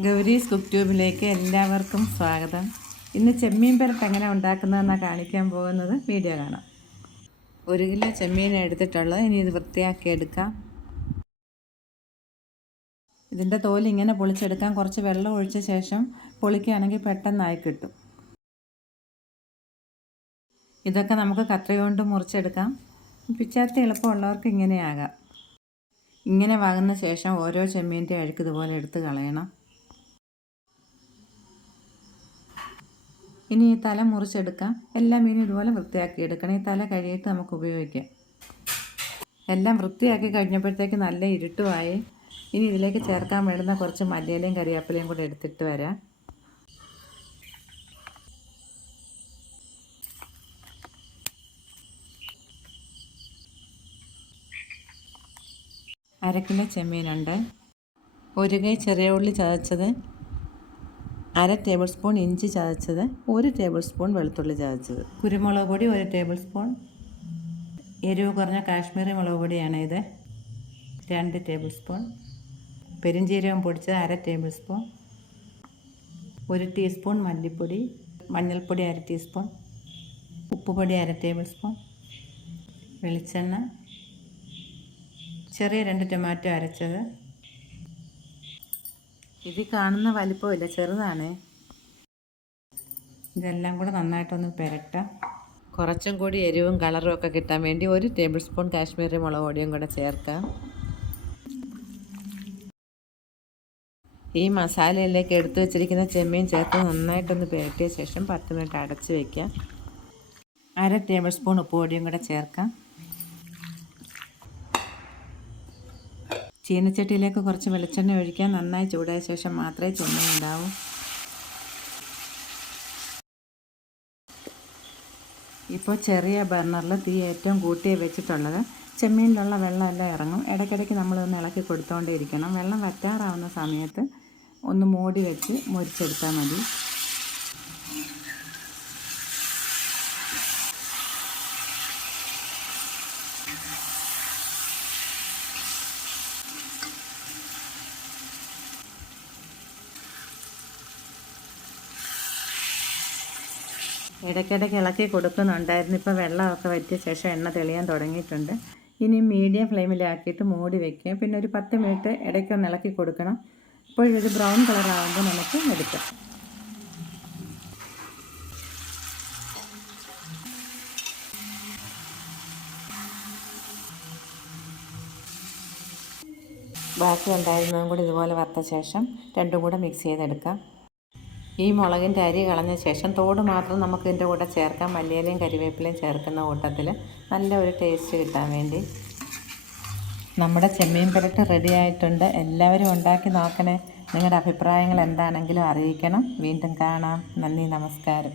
Gowri's cook ട്യൂബിലേക്ക് എല്ലാവർക്കും സ്വാഗതം. ഇന്ന് ചെമ്മീൻ പുരട്ട് എങ്ങനെ ഉണ്ടാക്കുന്നതെന്നാണ് കാണിക്കാൻ പോകുന്നത്. വീഡിയോ കാണാം. 1 കിലോ ചെമ്മീൻ എടുത്തിട്ടുള്ളത്. ഇനി ഇത് വൃത്തിയാക്കി എടുക്കാം. ഇതിൻ്റെ തോല് ഇങ്ങനെ പൊളിച്ചെടുക്കാം. കുറച്ച് വെള്ളം ഒഴിച്ച ശേഷം പൊളിക്കുകയാണെങ്കിൽ പെട്ടെന്നായി കിട്ടും. ഇതൊക്കെ നമുക്ക് കത്രിക കൊണ്ട് മുറിച്ചെടുക്കാം. പിച്ചാത്തി എളുപ്പമുള്ളവർക്ക് ഇങ്ങനെയാകാം. ഇങ്ങനെ വാങ്ങുന്ന ശേഷം ഓരോ ചെമ്മീൻ്റെ അഴുക്ക് ഇതുപോലെ എടുത്ത് കളയണം. ഇനി ഈ തല മുറിച്ചെടുക്കാം. എല്ലാ മീനും ഇതുപോലെ വൃത്തിയാക്കി എടുക്കണം. ഈ തല കഴുകിയിട്ട് നമുക്ക് ഉപയോഗിക്കാം. എല്ലാം വൃത്തിയാക്കി കഴിഞ്ഞപ്പോഴത്തേക്ക് നല്ല ഇരുട്ടുമായി. ഇനി ഇതിലേക്ക് ചേർക്കാൻ വേണ്ടുന്ന കുറച്ച് മല്ലിയിലയും കറിവേപ്പിലയും കൂടെ എടുത്തിട്ട് വരാം. അര കിലോ ചെമ്മീനുണ്ട്. 1 കൈ ചെറിയ ഉള്ളി ചതച്ചത്, 1/2 ടേബിൾ സ്പൂൺ ഇഞ്ചി ചതച്ചത്, 1 ടേബിൾ സ്പൂൺ വെളുത്തുള്ളി ചതച്ചത്, കുരുമുളക് പൊടി 1 ടേബിൾ സ്പൂൺ, എരിവ് കുറഞ്ഞ കാശ്മീരി മുളക് പൊടിയാണ് ഇത് 2 ടേബിൾ സ്പൂൺ, പെരിഞ്ജീരകം പൊടിച്ചത് 1/2 ടേബിൾ സ്പൂൺ, 1 ടീസ്പൂൺ മല്ലിപ്പൊടി, മഞ്ഞൾപ്പൊടി 1/2 ടീസ്പൂൺ, ഉപ്പുപൊടി 1/2 ടേബിൾ സ്പൂൺ, വെളിച്ചെണ്ണ, ചെറിയ 2 ടൊമാറ്റോ അരച്ചത്. ഇതിൽ കാണുന്ന വലിപ്പമില്ല, ചെറുതാണ്. ഇതെല്ലാം കൂടെ നന്നായിട്ടൊന്ന് പുരട്ടാം. കുറച്ചും കൂടി എരിവും കളറും ഒക്കെ കിട്ടാൻ വേണ്ടി 1 ടേബിൾ സ്പൂൺ കാശ്മീരി മുളക് പൊടിയും കൂടെ ചേർക്കാം. ഈ മസാലയിലേക്ക് എടുത്തു വെച്ചിരിക്കുന്ന ചെമ്മീൻ ചേർത്ത് നന്നായിട്ടൊന്ന് പുരട്ടിയ ശേഷം 10 മിനിറ്റ് അടച്ച് വയ്ക്കാം. 1/2 ടേബിൾ സ്പൂൺ ഉപ്പ് പൊടിയും കൂടെ ചേർക്കാം. ചീനച്ചട്ടിയിലേക്ക് കുറച്ച് വെളിച്ചെണ്ണ ഒഴിക്കാൻ. നന്നായി ചൂടായ ശേഷം മാത്രമേ ചെമ്മീൻ ഉണ്ടാവൂ. ഇപ്പോൾ ചെറിയ ബർണറിൽ തീ ഏറ്റവും കൂട്ടിയേ വെച്ചിട്ടുള്ളത്. ചെമ്മീനിലുള്ള വെള്ളമെല്ലാം ഇറങ്ങും. ഇടയ്ക്കിടയ്ക്ക് നമ്മളൊന്ന് ഇളക്കി കൊടുത്തുകൊണ്ടേയിരിക്കണം. വെള്ളം വറ്റാറാവുന്ന സമയത്ത് ഒന്ന് മൂടി വെച്ച് മുരിച്ചെടുത്താൽ മതി. ഇടയ്ക്കിടയ്ക്ക് ഇളക്കി കൊടുക്കുന്നുണ്ടായിരുന്നു. ഇപ്പോൾ വെള്ളമൊക്കെ വറ്റിയ ശേഷം എണ്ണ തെളിയാൻ തുടങ്ങിയിട്ടുണ്ട്. ഇനി മീഡിയം ഫ്ലെയിമിലാക്കിയിട്ട് മൂടി വയ്ക്കുക. പിന്നെ ഒരു 10 മിനിറ്റ് ഇടയ്ക്കൊന്ന് ഇളക്കി കൊടുക്കണം. ഇപ്പോഴൊരു ബ്രൗൺ കളറാകുമ്പോൾ നമുക്ക് എടുക്കാം. ബാക്കി ഉണ്ടായിരുന്നതും കൂടി ഇതുപോലെ വറുത്ത ശേഷം രണ്ടും കൂടെ മിക്സ് ചെയ്തെടുക്കാം. ഈ മുളകിൻ്റെ അരി കളഞ്ഞ ശേഷം തോട് മാത്രം നമുക്ക് ഇതിൻ്റെ കൂടെ ചേർക്കാം. മല്ലിയിലയും കരിവേപ്പിലയും ചേർക്കുന്ന കൂട്ടത്തിൽ നല്ല ഒരു ടേസ്റ്റ് കിട്ടാൻ വേണ്ടി. നമ്മുടെ ചെമ്മീൻ പുരട്ട് റെഡി ആയിട്ടുണ്ട്. എല്ലാവരും ഉണ്ടാക്കി നോക്കണേ. നിങ്ങളുടെ അഭിപ്രായങ്ങൾ എന്താണെങ്കിലും അറിയിക്കണം. വീണ്ടും കാണാം. നന്ദി, നമസ്കാരം.